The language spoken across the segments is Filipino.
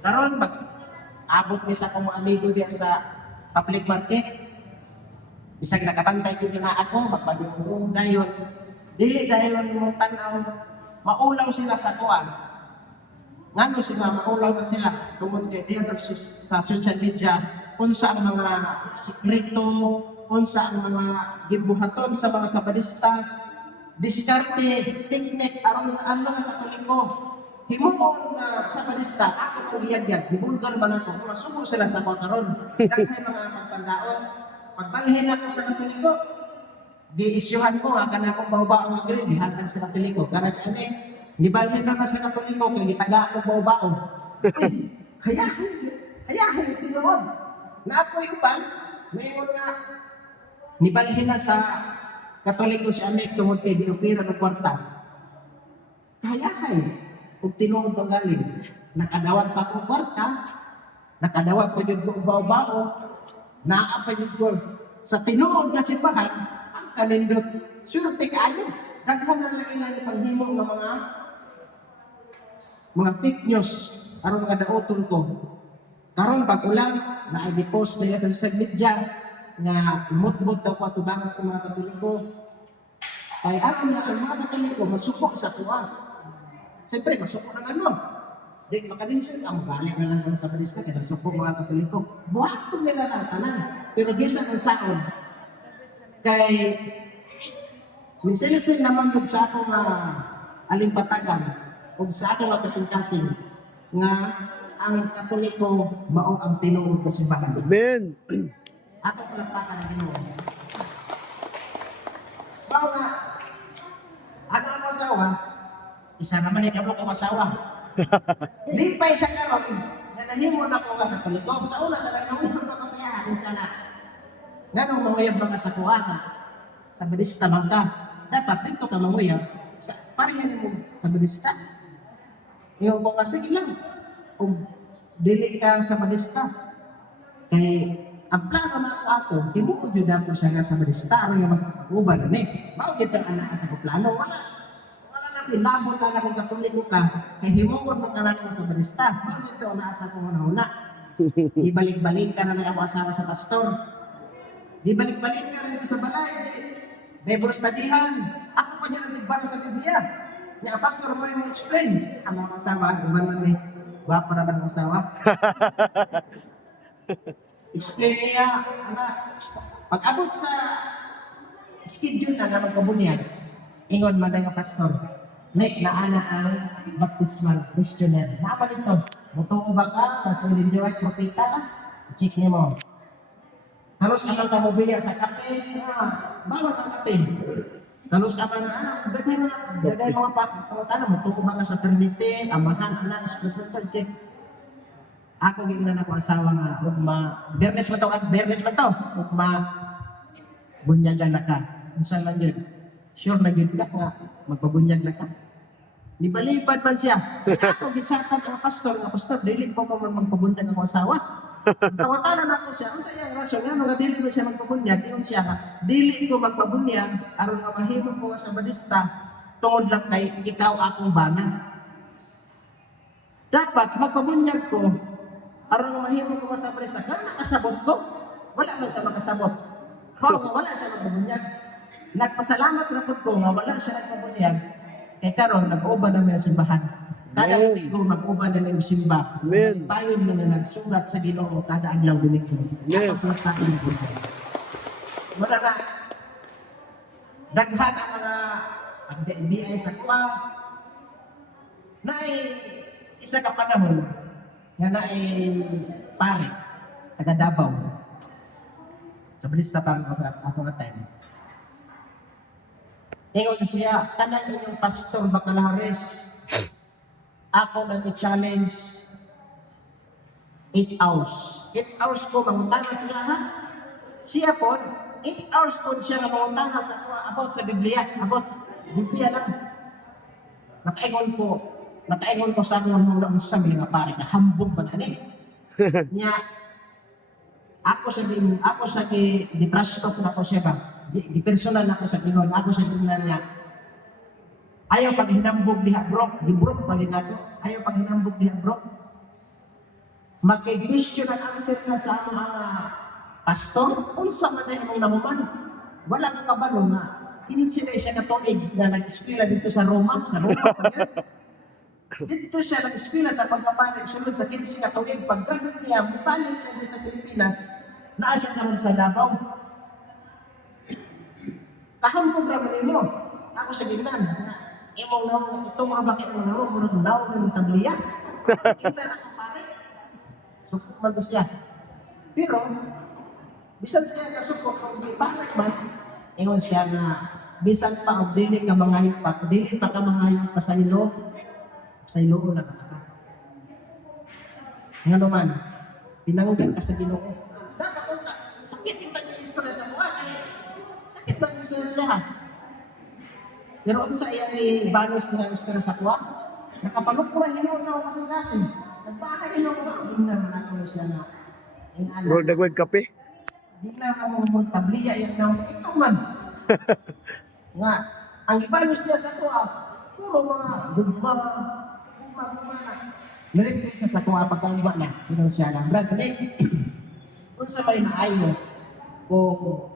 Karon abot mi sa akong mga amigo diya sa public market. Bisag nakabantay gid na ako, magpadungdung dayon. Dili dayon mo tan-aw maulaw sila sa kuan. Ngano sila maulaw na sila tungod kay diya sa social media unsa ang mga sikreto, unsa ang mga gibuhaton sa mga sabadista, diskarte, teknik aron ang mga Katoliko himuon nga sabadista ako pagiyag-yag gibulgar man ako masuko sila sa mga karon daghay mga pagpandaon pagbalhin ako sa Katoliko gi-isyuhan ko nga kana akong bawbaon nga diri gihatag sa Katoliko kana sa ani nibalhin na sa Katoliko kay gitaga ako bawbaon kaya tinuod na ako uban mayon nga nibalhin na sa Katoliko si Amek tungod kay giupira ng kwarta kaya ug tinuod panggaling nakadawat pa ko kwarta nakadawat pa jud ko bao-bao naa pa jud ko sa tinuod nga simbahan ang kanindot swerte kaayo daghan na lang ilang panghimo nga mga fake news aron nga daoton ko karon pag ulang naay gi-post sa social media nga mutbot daw ko atubangan sa mga Katoliko ay aron na ang mga Katoliko masuko sa kuha. Siyempre, masuko naman mo. Di, makadisyon ang balik na lang ng sabadista kaya nagsuko mga Katoliko. Buhatong nila ng tanan. Pero bisan ang saon. Kay, minsan naman yung sa akong alimpatagan o sa akong kasing-kasing nga ang Katoliko mao ang tinuod sa simbahan. Amen. Ato palakpakan ang tinuod. Bao nga, ano ang asawa? Isa naman yung kabuk ang asawa. Lipay siya karon na nahimo na ko nga Katoliko. Sa una, sa nangawin pa ko siya, kung sana. Ganong manguyab mga sa kuha ka. Sa badista man ka. Dapat dito ka manguyab. Parehan mo sa badista. Yung mga sige lang. Kung dili ka sa badista. Kay ang plano na ako ato, tibuod yun ako siya nga sa badista. Ano yung mag-ubad na Mao kita anak sa plano. Ilabot na akong Katoliko ka, kay himungon mo ka na ako sa barista. Bakit ito, naasa ko una-una. Ibalik-balik ka na lang ako asawa sa pastor. Ibalik-balik ka rin sa balay. May burstadihan. Ako pa niya nagbasa sa Biblia. Nga pastor mo yung explain. Ang mga asawa, iba na may guwapo naman ang asawa. Explain niya, anak, pag-abot sa schedule na magkabunyag, ingon man ang pastor. Nek na ana ang baptismal questionnaire. Napa dito? Mutuo ba ka? Kasi linjoy propita ka? Check niyo mo. Halos amal ka mobilya sa kape. Bawat ang kape. Halos amal na, dagay mga pangutana. Mutuo ba ka sa Trinity? Amahan, anak, spiritual check. Ako gina na ko asawa nga. Bernes ba to? Bernes ba to? Bunyagan na ka. Kung saan lang yun? Sure na gid ka nga magpabunyag na ka. Libalipad man siya. Ako gitsatan ang pastor, dili ko pa magpabunyag ang asawa. Tawatanan ako siya, ang sayang rasyon nga nga dili ba siya magpabunyag, iyon siya nga dili ko magpabunyag aron nga mahimo ko sa badista tungod lang kay ikaw akong bana. Dapat magpabunyag ko aron nga mahimo ko sa badista. Kaya nakasabot ko, wala man siya makasabot. Wala siya magpabunyag. Nagpasalamat na ko nga wala siya nagpabunyag kay karon nag-uba na may simbahan. Kada Domingo mag-uba na may simba. Amen. Tayo mga nagsulat sa Ginoo kada adlaw Domingo. Amen. Wala na daghan ang mga BI sa kuha na isa ka panahon nga na pare taga Davao sa balista pa ato nga time. Ingon siya, tanan inyong pastor Bacalares, ako nang i-challenge 8 hours. 8 hours ko, mangutana sila ha? Siya po, 8 hours po siya na mangutana sa about sa Biblia. About Biblia lang. Nakaingon ko sa akong mga usang nga pare, kahambog ba na Nya, ako sa di-trash talk na ko siya ba? Di personal na ako sa Ginoo, ako sa tingnan niya. Ayaw pag hinambog diha bro, di bro pag nato. Ayaw pag hinambog diha bro. Makikwisyon ang answer na sa mga pastor, unsa man na imong nahuman. Wala ka kabalo nga. Kinsinay siya na tuig na nag-eskwela dito sa Roma pa yan. Dito siya nag-eskwela sa pagkapanig, sunod sa 15 na tuig. Pag-graduate niya, mabalik sa Pilipinas, naa siya naman sa Davao. Kahambog raman mo. Ako sa ginan, imong naman, itong mga bakit mo naman, murag daw ng tabliya. Ila na ang pare. Sukot man to siya. Pero, bisan siya kasukot, kung di pare man, ingon siya na, bisan pa, o dili ka mangayon pa, dili pa ka mangayon pa sa ilo na ka. Nga naman, pinanggan ka sa Ginoo. Nakakunta, sakit yung tanya istorya sa buwan, sakit ba yung istorya? Pero kung sa iyang ibanos na istorya sa buwan, nakapalukwa Ginoo sa kasing-kasing. Nagpaka Ginoo ko, hindi naman ako siya na, Bro, dagwag kape. hindi na ka mo tabliya yan na ikaw man. Nga, ang ibanos niya sa buwan, puro mga gugma, na-request na sa kuha pagkauba na, pinong siya lang. Brad, kung sa may maayo, kung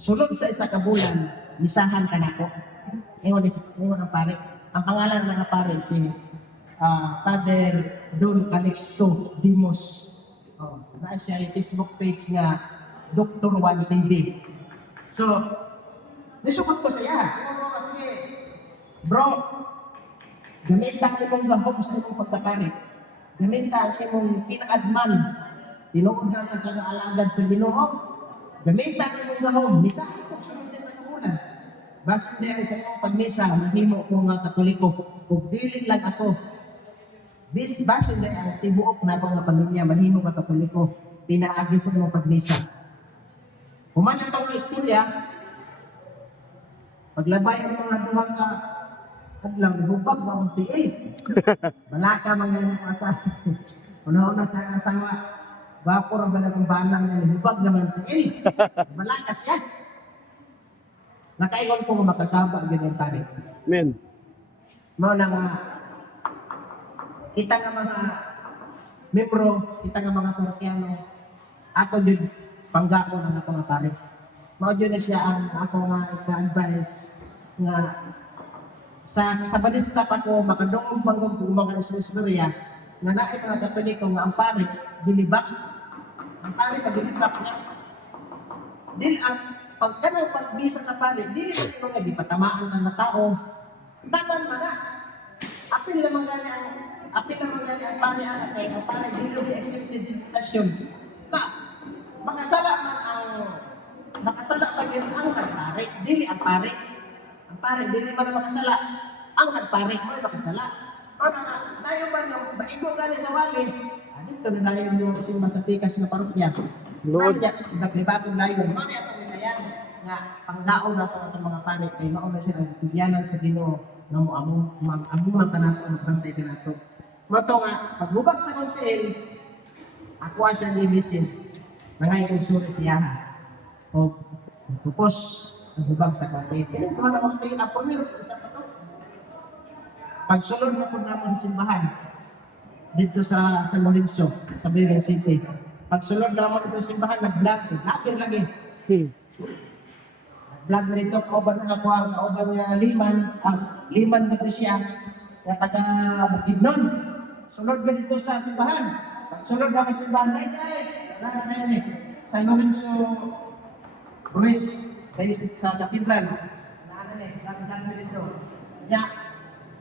sulod sa isa ka bulan, misahan ka na ko. Ewan ang pare. Ang pangalan ng pare si Father Don Calixto Dimos. Na siya yung Facebook page nga Dr. Juan TV. So, nisukot ko siya. Ano mo kasi, bro, gamit ang imong gahom sa imong pagkakari. Gamit ang imong pinadman. Tinuod na kagaalagad sa Ginoo. Gamit ang imong gahom. Misa ko sunod sa kabulan. Basta siya sa imong pagmisa, mahimo ko nga Katoliko. Ug dili lang ako. Basta na ang tibuok na ako nga pamilya, mahimo ka Katoliko. Pinaagi sa imong pagmisa. Human ito ang istorya, paglabay ang mga duha ka lang hubag mga tiil. Malaka mga yung asawa. Una-una sa asawa, vapor ang balang balang na hubag naman tiil. Malaka siya. Nakaingon ko makakaba ganyan pare. Men. Mao na nga, kita nga mga membro, kita nga mga parokyano, ato din panggako na nga pare. Mao yun na siya ang ako nga ika-advise nga sa balisa pa ko makadungog manggod ko mga istorya nga naay mga Katoliko nga ang pare dilibak. Ang pare pagdilibak niya. Dili ang pagkanang pagbisa sa pare, dili ko nga gipatamaan ka nga tao. Taman man na. Apil naman gani ang pare ang kay ang pare dili di accepted sa invitation. Na makasala pa gyud ang pare, dili ang pare. Ang pare, dili ba na makasala? Ang nagpare mo ay makasala. O na, dayo ba yung baigo gani sa wali? Dito na dayo yung masapikas na parokya. Lord. Naglibakong dayo. Mani atong ninayan nga pangdaon na itong mga pare kay mauna sila nagpigyanan sa Ginoo na mag-amuman ka nato, magbantay ka nato. Mato nga, pagbubag sa kontiil, ako siya ni message. Nangay kong suri siya. O, pupos, nagbubag sa kontiil. Tinituhan ang kontiil, ako meron isa pa to. Pagsulod na po naman sa simbahan, dito sa San Lorenzo, sa Belen City. Pagsulod naman dito sa simbahan, nag-vlog. Natin lagi. Vlog na dito, kauban na ako ang kauban niya liman dito siya, na taga-Bukidnon. Sunod na dito sa simbahan. Pagsulod naman sa simbahan, ay guys, San Lorenzo Ruiz, kayo sa Katibran. Vlog na dito. Kaya,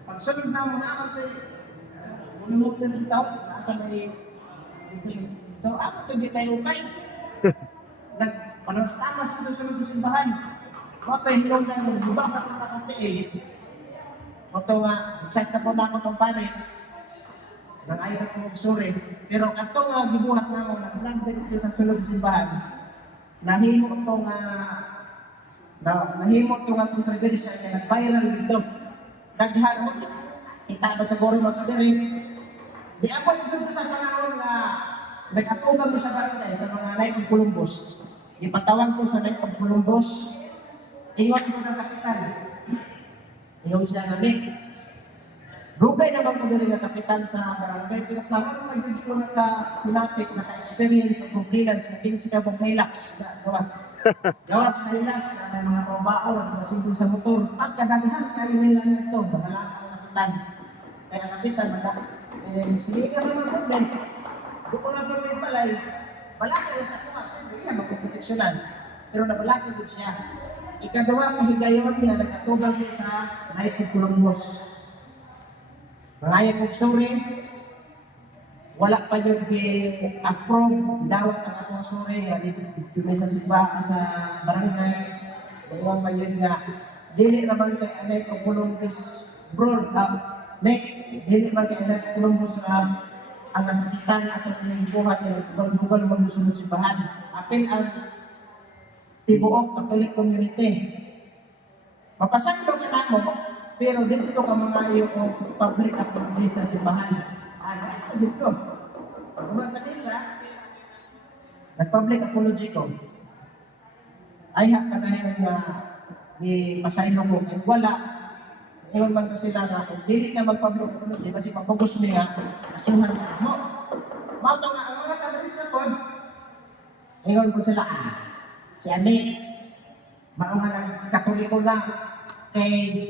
pagsunod na mo naman kayo, unumog na dito, nasa may ito, ako ito di kayo kay. Parang sama sa sunod na simbahan. Mata hilong na nagbubak ako na konti. Mata nga, check na po na ako itong pare. Nang ayaw ko magsuri. Pero ito nga, gibuhat na ako, nag-vlog dito sa sunod na simbahan. Nahimo itong controversya niya, nag-viral dito. Daghan mo, kita ba sa goro mo ito rin. Di ako dito sa sanahon na nag-atubang sa barangay sa mga Knight of Columbus. Ipatawan ko sa Knight of Columbus. Iwan ko ng kapitan. Iyon siya namin. Rugay naman ko dili nga kapitan sa barangay, pero klaro naman yun ko naka-silatik, naka-experience sa freelance, na 15 ka pong relax, gawas. Gawas sa relax, ang mga trabaho, masingkong sa motor. Ang kadaghan kayo nila nito, madalang ang kapitan. Kaya kapitan, sige ka naman po, Ben. Bukod na po may balay, balaki yung sa kuha, siyempre yan, magpuproteksyonan. Pero nabalaki din siya. Ikaduwa, kahigayon niya, nagkatubag niya sa Night of Columbus. Mga kong sorry, wala pa yung approve dawat ang atong sorry nga dito sa simbahan sa barangay. Ngayon pa yun nga, dili naman kay Anay o Columbus broad dili man kay Anay o Columbus ang nasakitan atong pinahibuhat ng tugal-tugal mo sunod simbahan. Apil ang tibuok Catholic community. Mapasakto ka na mo, pero dito ka mga yung public apology sa simbahan. Ito dito. Pag sa misa, nag-public apology ko. Ay, ka dahil na ipasaylo ko. Kaya wala. Ngayon man ko sila na kung dili ka mag-public apology kasi papagos niya, asuhan ka mo. Mauto nga, ang mga sabi sa pod, ngayon ko sila, si Ami, mga katoliko lang, kay